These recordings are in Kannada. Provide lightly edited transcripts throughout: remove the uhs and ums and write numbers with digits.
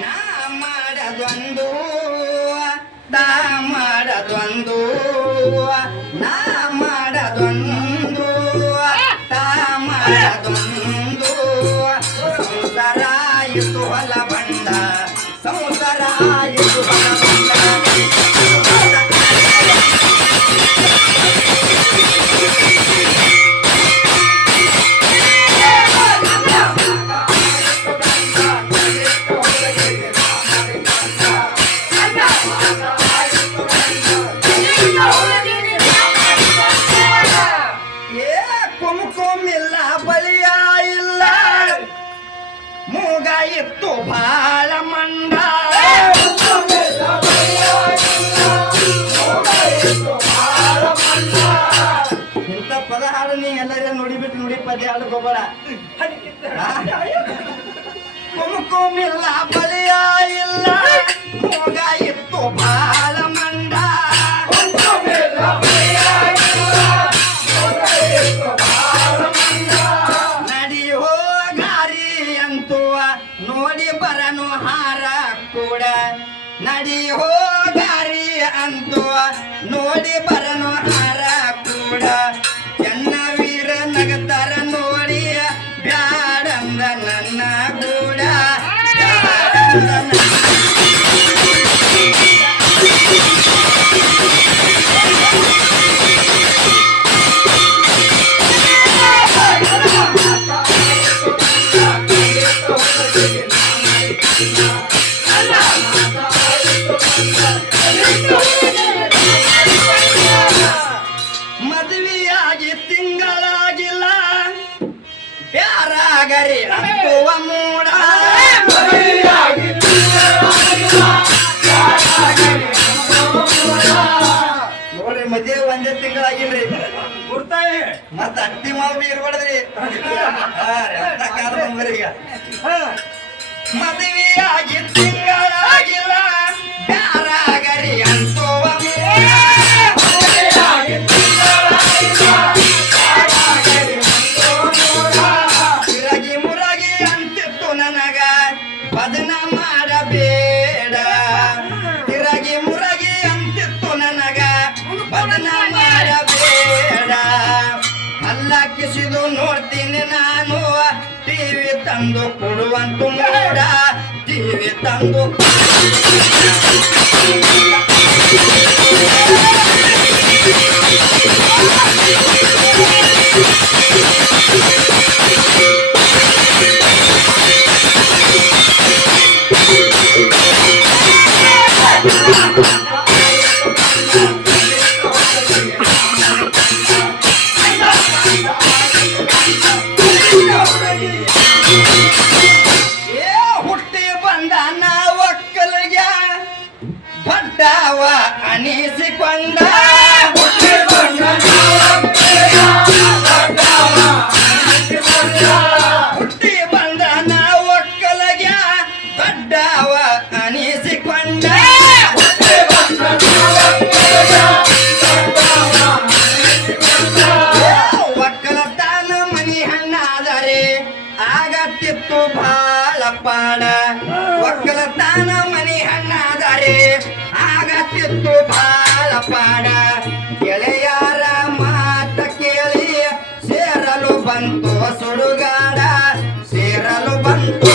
ನಾ ಮಾಡದೊಂದು ತಾ ಮಾಡದೊಂದು ನಾ ಮಾಡದೊಂದು ತಾ ಮಾಡದೊಂದು ಸಂಸಾರ ಇತ್ತು ಹೊಲ ಬಂದ ಸಂಸಾರ ಇತ್ತು ಹೊಲ ಬಂದ ಇತ್ತು ಬಾಳ ಮಂಡ ಇಂಥ ಪದ ಹಾಡು ನೀ ಎಲ್ಲರ ನೋಡಿಬಿಟ್ಟು ನೋಡಿ ಪದ್ಯ ಹಾಡು ಗೊಬ್ಬರ ಕುಮಕುಮಿಲ್ಲ ಬಲಿಯ ಇಲ್ಲ ಮೂಗ ಇತ್ತು ಬಾಳ ಮಂಡ ನೋಡಿ ಬರನು ಹಾರ ಕೂಡ ನಡಿ ಹೋಗಾರಿ ಅಂತೂ ನೋಡಿ ಬರನು ಹಾರ ಕೂಡ ಚೆನ್ನವೀರ ನಗತರ ನೋಡಿ ಬ್ಯಾಡಂದ ನನ್ನ ಕೂಡ ಮದುವೆಯಾಗಿ ತಿಂಗಳಾಗಿಲ್ಲ ಪ್ಯಾರಾಗರಿ ಅಂತುವ ಮೂಡ ನೋಡ್ರಿ ಮದುವೆ ಒಂದೇ ತಿಂಗಳಾಗಿಲ್ರಿ ಗುರ್ತಾಯಿ ಮತ್ತ ಅತ್ತಿ ಮಾವು ಇರ್ಬಾರ್ದ್ರಿ ಈಗ ಮದುವೆಯಾಗಿ ತಿಂಗಳಾಗಿಲ್ಲ ಪ್ಯಾರಾಗರಿ ಅಂತುವ ತಿರಗಿ ಮುರಗಿ ಅಂತಿತ್ತು ನನಗ ಬದನ ಮಾಡಬೇಡ ತಿರಗಿ ಮುರಗಿ ಅಂತಿತ್ತು ನನಗ ಬದನ ಮಾಡಬೇಡ ಅಲ್ಲ ಕಿಸಿದು ನೋಡ್ತೀನಿ ನಾನು ಟಿವಿ ತಂದು ಕೊಡುವಂತ ಮೂಡ ಟಿವಿ ತಂದು ಹುಟ್ಟಿ ಬಂದ ಒಕ್ಕಲಿಗ ಬಡ್ಡವ ಅನಿಸಿಕೊಂಡ ಹುಟ್ಟಿ ಬಂದ ಒಕ್ಕಲಿಗ ಬಡ್ಡವ ಅನಿಸಿಕೊಂಡ ಒಕ್ಕಲತನ ಮನಿ ಹಣ್ಣಾದರೆ ಆಗತ್ತಿತ್ತು ಬಾಳ ಪಾಡ ಒಕ್ಕಲತನ ಮನಿ ಹಣ್ಣಾದರೆ ಆಗತ್ತಿತ್ತು ಬಾಳ ಪಾಡ ಗೆಳೆಯರ ಮಾತ ಕೇಳಿ ಸೇರಲು ಬಂತು ಸುಡುಗಾಡ ಸೇರಲು ಬಂತು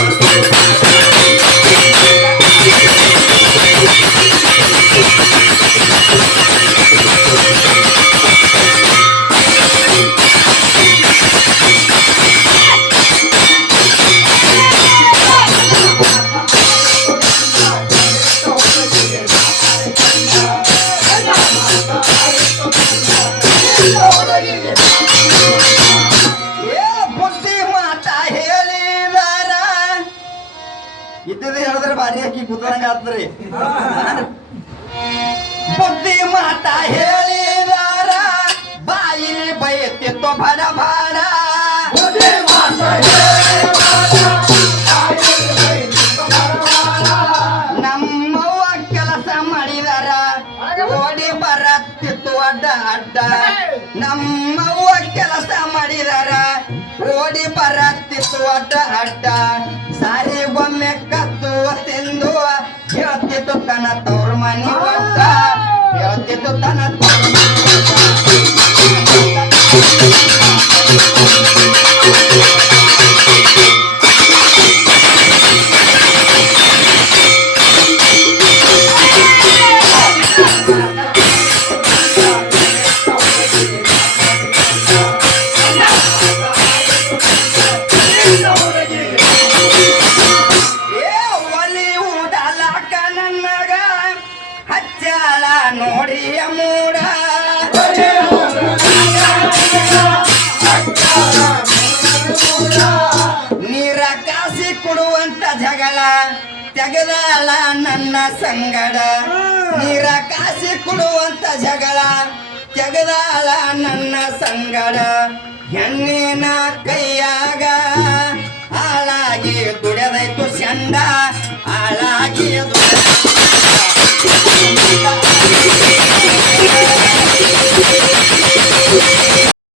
ಬುದ್ಧಿ ಮಾತ ಹೇಳಿದಾರ ಇದ್ದದ ಹೇಳಿದ್ರೆ ಬಾರಿ ಹಾಕಿ ಕೂತಂಗ ಆತ್ರಿ ಬುದ್ಧಿ ಮಾತ ಹೇಳಿದಾರ ಬಾಯಿಲಿ ಬಯತ್ತಿತ್ತು ಬಡ ಬಾಡ ನಮ್ಮವ್ವ ಕೆಲಸ ಮಾಡಿದಾರ ಓಡಿ ಬರತ್ತಿತ್ತು ಅಡ್ಡ ಅಡ್ಡ ನಮ್ಮವ್ವ ಕೆಲಸ ಮಾಡಿದಾರ ಓಡಿ ಬರತ್ತಿತ್ತು ಅಡ್ಡ ಅಡ್ಡ ಸಾರಿ ಒಮ್ಮೆ ಕತ್ತು ನೋಡಿಯ ಮೂಡ ನೀರ ಕಾಸಿ ಕೊಡುವಂತ ಜಗಳ ತೆಗೆದಾಳ ನನ್ನ ಸಂಗಡ ನೀರ ಕಾಸಿ ಕೊಡುವಂತ ಜಗಳ ತೆಗೆದಾಳ ನನ್ನ ಸಂಗಡ ಹೆಣ್ಣಿನ ಕೈಯಾಗ ಹಾಳಾಗಿ ದುಡಿದೈತು ಚಂಡ ಹಾಳಾಗಿ ದುಡಿದ